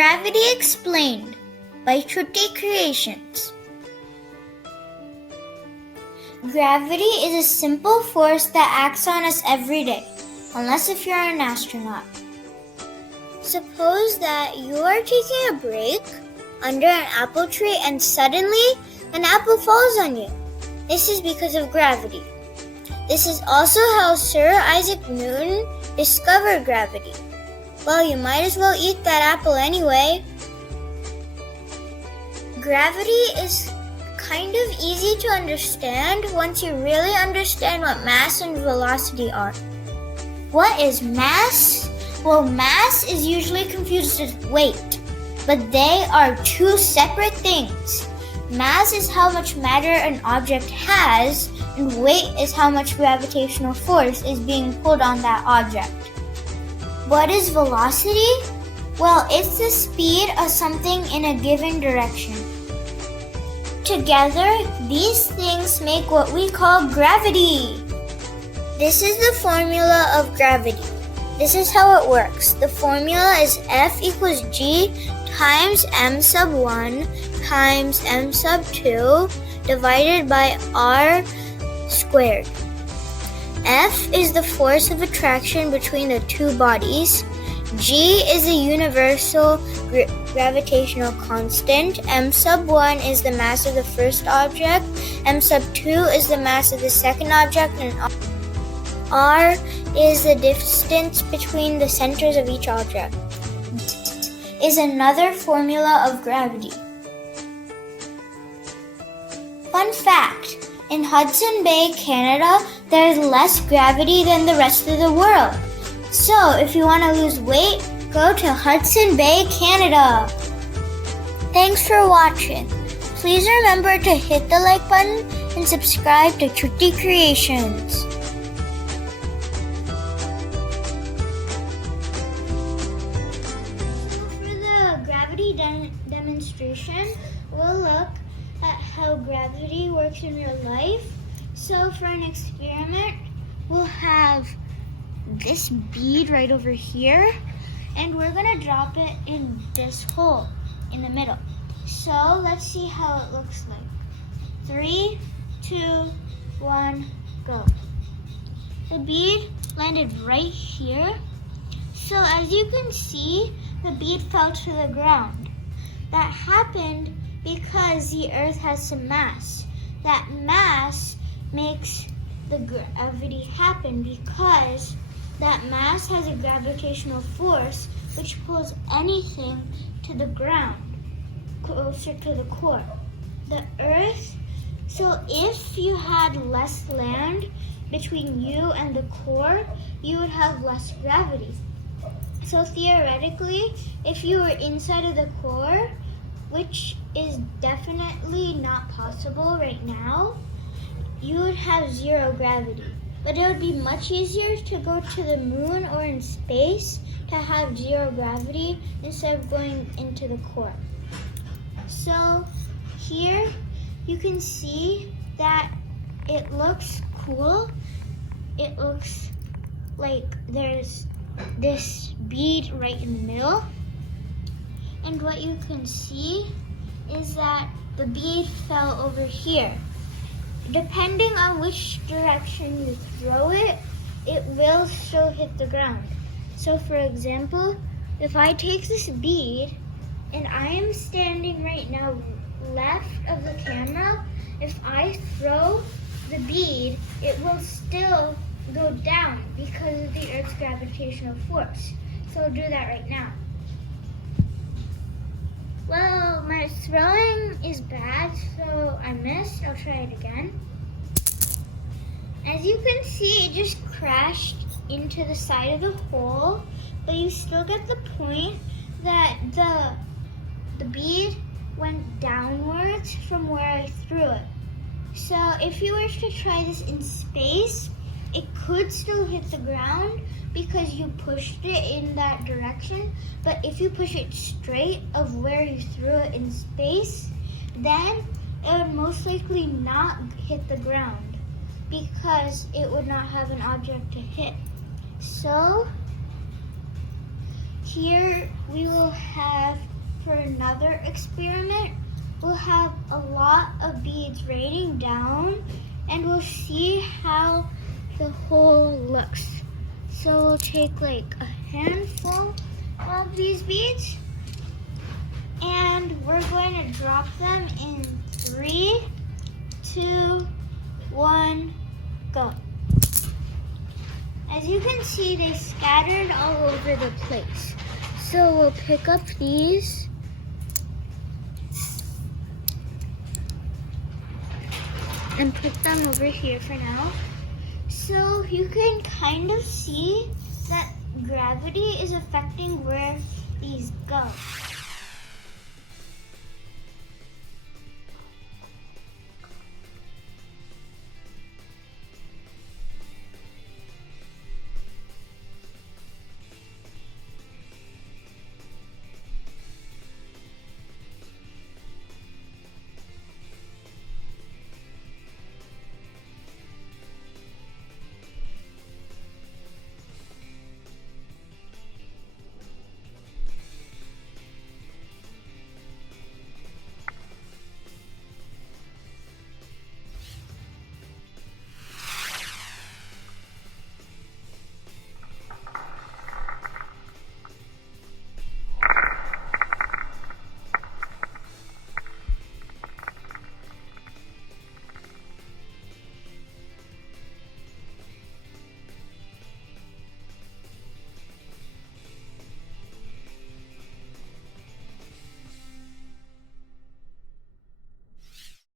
Gravity Explained by Shruti Creations. Gravity is a simple force that acts on us every day, unless if you're an astronaut. Suppose that you are taking a break under an apple tree and suddenly an apple falls on you. This is because of gravity. This is also how Sir Isaac Newton discovered gravity. Well, you might as well eat that apple anyway. Gravity is kind of easy to understand once you really understand what mass and velocity are. What is mass? Well, mass is usually confused with weight, but they are two separate things. Mass is how much matter an object has, and weight is how much gravitational force is being pulled on that object. What is velocity? Well, it's the speed of something in a given direction. Together, these things make what we call gravity. This is the formula of gravity. This is how it works. The formula is F equals G times m sub 1 times m sub 2 divided by r squared. F is the force of attraction between the two bodies. G is the universal gravitational constant. M sub 1 is the mass of the first object. M sub 2 is the mass of the second object. And R is the distance between the centers of each object. Is another formula of gravity. Fun fact. In Hudson Bay, Canada, there is less gravity than the rest of the world. So, if you want to lose weight, go to Hudson Bay, Canada. Thanks for watching. Please remember to hit the like button and subscribe to Shruti Creations. For the gravity demonstration, we'll look at how gravity works in real life. So for an experiment, we'll have this bead right over here, and we're gonna drop it in this hole in the middle. So let's see how it looks like. 3, 2, 1, go. The bead landed right here. So as you can see, the bead fell to the ground. That happened because the Earth has some mass. That mass makes the gravity happen because that mass has a gravitational force which pulls anything to the ground, closer to the core. The Earth, so if you had less land between you and the core, you would have less gravity. So theoretically, if you were inside of the core, which is definitely not possible right now, you would have zero gravity. But it would be much easier to go to the moon or in space to have zero gravity instead of going into the core. So here you can see that it looks cool. It looks like there's this bead right in the middle. And what you can see is that the bead fell over here. Depending on which direction you throw it, it will still hit the ground. So for example, if I take this bead and I am standing right now left of the camera, if I throw the bead, it will still go down because of the Earth's gravitational force. So I'll do that right now. Well, my throwing is bad, so I missed. I'll try it again. As you can see, it just crashed into the side of the hole, but you still get the point that the bead went downwards from where I threw it. So if you were to try this in space, it could still hit the ground because you pushed it in that direction, but if you push it straight of where you threw it in space, then it would most likely not hit the ground because it would not have an object to hit. So here we will have, for another experiment, we'll have a lot of beads raining down, and we'll see how the hole looks. So we'll take like a handful of these beads, and we're going to drop them in 3, 2, 1, go. As you can see, they scattered all over the place. So we'll pick up these and put them over here for now. So you can kind of see that gravity is affecting where these go.